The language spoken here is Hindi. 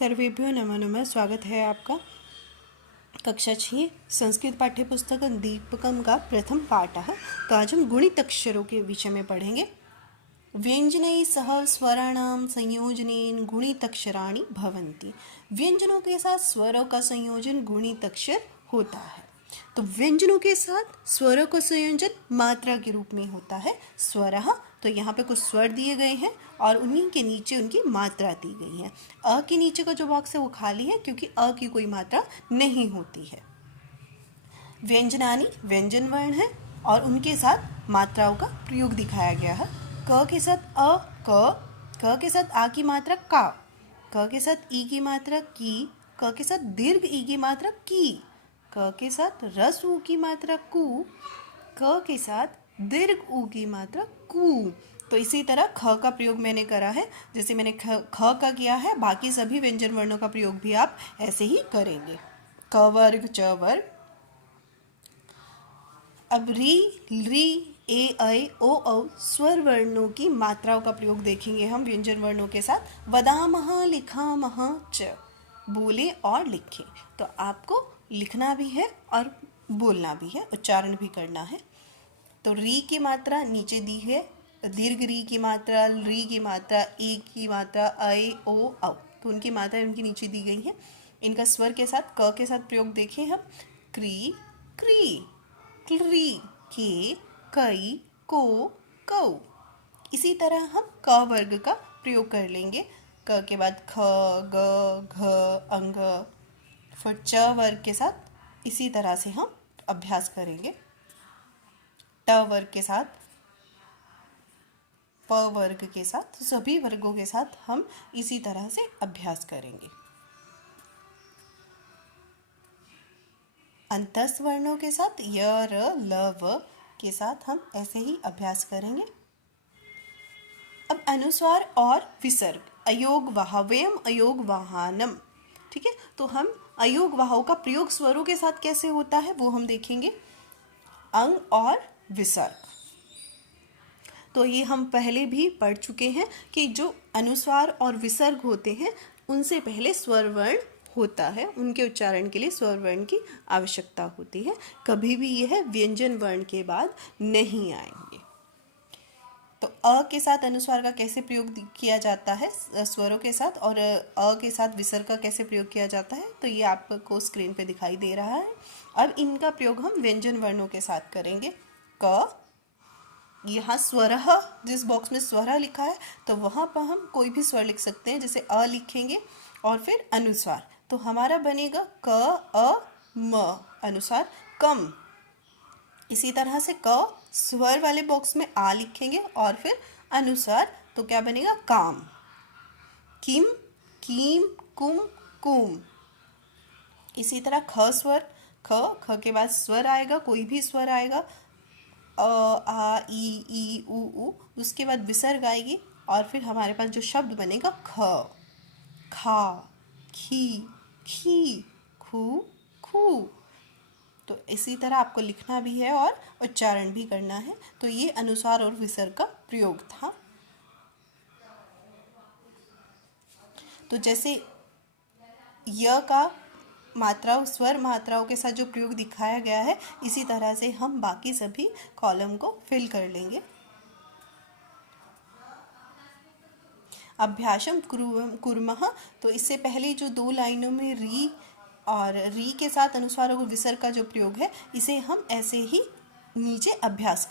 सर्वेभ्यो नमो नमः। स्वागत है आपका कक्षा 6 संस्कृत पाठ्यपुस्तक दीपकम का प्रथम पाठ है। तो आज हम गुणित अक्षरों के विषय में पढ़ेंगे। व्यंजनैः सह स्वराणां संयोजनेन गुणित अक्षराणि भवन्ति। व्यंजनों के साथ स्वरों का संयोजन गुणित अक्षर होता है। तो व्यंजनों के साथ स्वरों का संयोजन मात्रा के रूप में होता है स्वरः। तो यहाँ पे कुछ स्वर दिए गए हैं और उन्हीं के नीचे उनकी मात्रा दी गई है। अ के नीचे का जो बॉक्स है वो खाली है क्योंकि अ की कोई मात्रा नहीं होती है। व्यंजनानि व्यंजन वर्ण है और उनके साथ मात्राओं का प्रयोग दिखाया गया है। क के साथ अ क के साथ आ की मात्रा का, क के साथ ई की मात्रा की, क के साथ दीर्घ ई की मात्रा की, क के साथ रस ऊ की मात्रा कु, क के साथ दीर्घ ऊ की मात्रा कु। तो इसी तरह ख का प्रयोग मैंने करा है, जैसे मैंने ख का किया है, बाकी सभी व्यंजन वर्णों का प्रयोग भी आप ऐसे ही करेंगे। क वर्ग, च वर्ग। अब री, री, ए, ऐ, ओ, औ स्वर वर्णों की मात्राओं का प्रयोग देखेंगे हम व्यंजन वर्णों के साथ। वदामः, लिखामः च, बोले और लिखें। तो आपको लिखना भी है और बोलना भी है, उच्चारण भी करना है। तो री की मात्रा नीचे दी है, दीर्घ री की मात्रा, री की मात्रा, ए की मात्रा, ऐ, ओ, औ। तो उनकी मात्रा उनकी नीचे दी गई है। इनका स्वर के साथ क के साथ प्रयोग देखें हम। क्री, क्री, क्री, के, कई, को, कौ। इसी तरह हम क वर्ग का प्रयोग कर लेंगे। क के बाद ख, ग, घ, अंग। फिर च वर्ग के साथ इसी तरह से हम अभ्यास करेंगे। ट वर्ग के साथ, प वर्ग के साथ, सभी वर्गों के साथ हम इसी तरह से अभ्यास करेंगे। अंतस्थ वर्णों के साथ य, र, ल, व के साथ हम ऐसे ही अभ्यास करेंगे। अब अनुस्वार और विसर्ग, अयोग वाह, वयम अयोग वाहानम। ठीक है, तो हम अयोग वाहों का प्रयोग स्वरों के साथ कैसे होता है वो हम देखेंगे। अंग और विसर्ग, तो ये हम पहले भी पढ़ चुके हैं कि जो अनुस्वार और विसर्ग होते हैं उनसे पहले स्वर वर्ण होता है, उनके उच्चारण के लिए स्वर वर्ण की आवश्यकता होती है। कभी भी यह व्यंजन वर्ण के बाद नहीं आएंगे। तो अ के साथ अनुस्वार का कैसे प्रयोग किया जाता है स्वरों के साथ, और अ के साथ विसर्ग का कैसे प्रयोग किया जाता है, तो ये आपको स्क्रीन पे दिखाई दे रहा है। अब इनका प्रयोग हम व्यंजन वर्णों के साथ करेंगे। क, यहाँ स्वरः, जिस बॉक्स में स्वरः लिखा है तो वहाँ पर हम कोई भी स्वर लिख सकते हैं, जैसे अ लिखेंगे और फिर अनुस्वार, तो हमारा बनेगा क, अ, म, अनुस्वार कम। इसी तरह से क स्वर वाले बॉक्स में आ लिखेंगे और फिर अनुस्वार, तो क्या बनेगा काम। किम, कीम, कुम, कुम। इसी तरह ख स्वर, ख के बाद स्वर आएगा, कोई भी स्वर आएगा, अ, आ, ई, उ, उसके बाद विसर्ग आएगी और फिर हमारे पास जो शब्द बनेगा ख, खा, खी, खी, खू, खू। तो इसी तरह आपको लिखना भी है और उच्चारण भी करना है। तो ये अनुस्वार और विसर्ग का प्रयोग था। तो जैसे य का मात्राओं, स्वर मात्राओं के साथ जो प्रयोग दिखाया गया है, इसी तरह से हम बाकी सभी कॉलम को फिल कर लेंगे। अभ्यासम कुर्मः, तो इससे पहले जो दो लाइनों में री और री के साथ अनुस्वार और विसर्ग का जो प्रयोग है, इसे हम ऐसे ही नीचे अभ्यास करें।